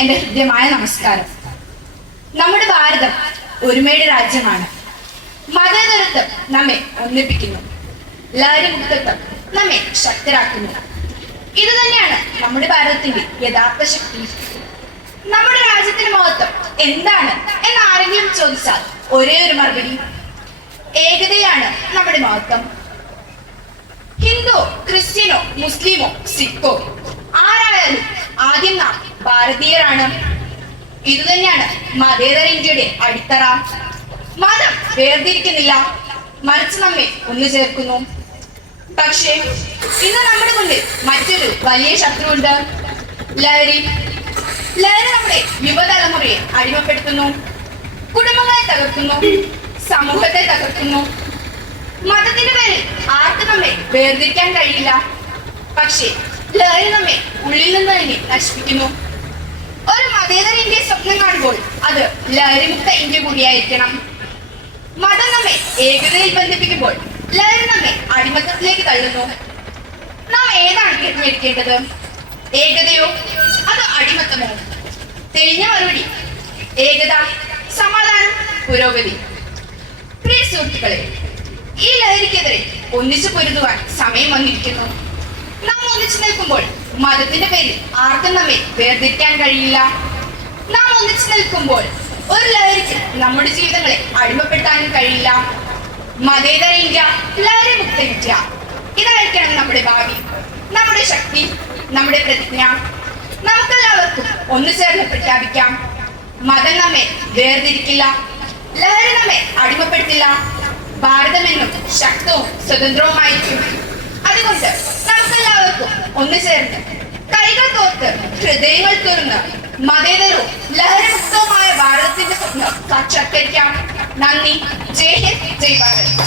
എന്റെ ഹൃദ്യമായ നമസ്കാരം. നമ്മുടെ ഭാരതം ഒരുമയുടെ രാജ്യമാണ്. മതേതരത്വം നമ്മെ ഒന്നിപ്പിക്കുന്നു. ലഹരിമുക്തത്വം നമ്മെ ശക്തരാക്കുന്നു. ഇത് തന്നെയാണ് നമ്മുടെ ഭാരതത്തിന്റെ യഥാർത്ഥ ശക്തി. നമ്മുടെ രാജ്യത്തിന്റെ മഹത്വം എന്താണ് എന്ന് ആരെങ്കിലും ചോദിച്ചാൽ ഒരേ ഒരു മറുപടി ഏകതയാണ് നമ്മുടെ മഹത്വം. ഹിന്ദു ക്രിസ്ത്യനോ മുസ്ലിമോ സിഖോ ആരായാലും ആദ്യം നാം ഭാരതീയരാണ്. ഇതുതന്നെയാണ് മതേതര ഇന്ത്യയുടെ അടിത്തറ. മതം വേർതിരിക്കുന്നില്ല. മറിച്ച് നമ്മെ ഒന്നു ചേർക്കുന്നു. പക്ഷേ ഇന്ന് നമ്മുടെ മുന്നിൽ മറ്റൊരു വലിയ ശത്രുവുണ്ട്. ലഹരി. ലഹരി നമ്മുടെ യുവതലമുറയെ അടിമപ്പെടുത്തുന്നു. കുടുംബങ്ങളെ തകർക്കുന്നു. സമൂഹത്തെ തകർക്കുന്നു. മതത്തിന്റെ പേരിൽ ആർക്കും നമ്മെ വേർതിരിക്കാൻ കഴിയില്ല. പക്ഷേ ലഹരി നമ്മെ ഉള്ളിൽ നിന്ന് തന്നെ നശിപ്പിക്കുന്നു. മതേതര ഇന്ത്യ സ്വപ്നം കാണുമ്പോൾ അത് ലഹരിമുക്ത ഇന്ത്യ കൂടിയായിരിക്കണം. മതം നമ്മെ ഏകതയിൽ ബന്ധിപ്പിക്കുമ്പോൾ ലഹരി നമ്മെ അടിമത്തത്തിലേക്ക് തള്ളുന്നു. നാം ഏതാണ് തിരഞ്ഞെടുക്കേണ്ടത്? ഏകതയോ അത് അടിമത്തമോ? തെളിഞ്ഞ മറുപടി ഏകത സമാധാനം പുരോഗതി. പ്രിയ സുഹൃത്തുക്കളെ ഈ ലഹരിക്കെതിരെ ഒന്നിച്ചു പൊരുതുവാൻ സമയം വന്നിരിക്കുന്നു. നാം ഒന്നിച്ചു നിൽക്കുമ്പോൾ മതത്തിന്റെ പേരിൽ ആർക്കും നമ്മെ വേർതിരിക്കാൻ കഴിയില്ല. നാം ഒന്നിച്ചു നിൽക്കുമ്പോൾ ഒരു ലഹരിക്ക് നമ്മുടെ ജീവിതങ്ങളെ അടിമപ്പെടുത്താനും കഴിയില്ല. മതേതര ഇന്ത്യ ലഹരി മുക്ത ഇന്ത്യ ഇതായിരിക്കണം നമ്മുടെ ഭാവി നമ്മുടെ ശക്തി നമ്മുടെ പ്രതിജ്ഞ. നമുക്കെല്ലാവർക്കും ഒന്നു ചേർന്ന് പ്രഖ്യാപിക്കാം. മതം നമ്മെ വേർതിരിക്കില്ല ലഹരി നമ്മെ അടിമപ്പെടുത്തില്ല. ഭാരതമെന്നും ശക്തവും സ്വതന്ത്രവുമായിരിക്കും. അതുകൊണ്ട് നമുക്കെല്ലാവർക്കും ഒന്നു ചേർന്ന് കൈകൾ തോർത്ത് ഹൃദയങ്ങൾ തുറന്ന് മതേതരവും ലഹരിമുക്തമായ ഭാരതത്തിന്റെ സ്വപ്നം സാക്ഷാത്കരിക്കാം. നന്ദി. ജയ് ഹിന്ദ്. ജയ് ഭാരത്.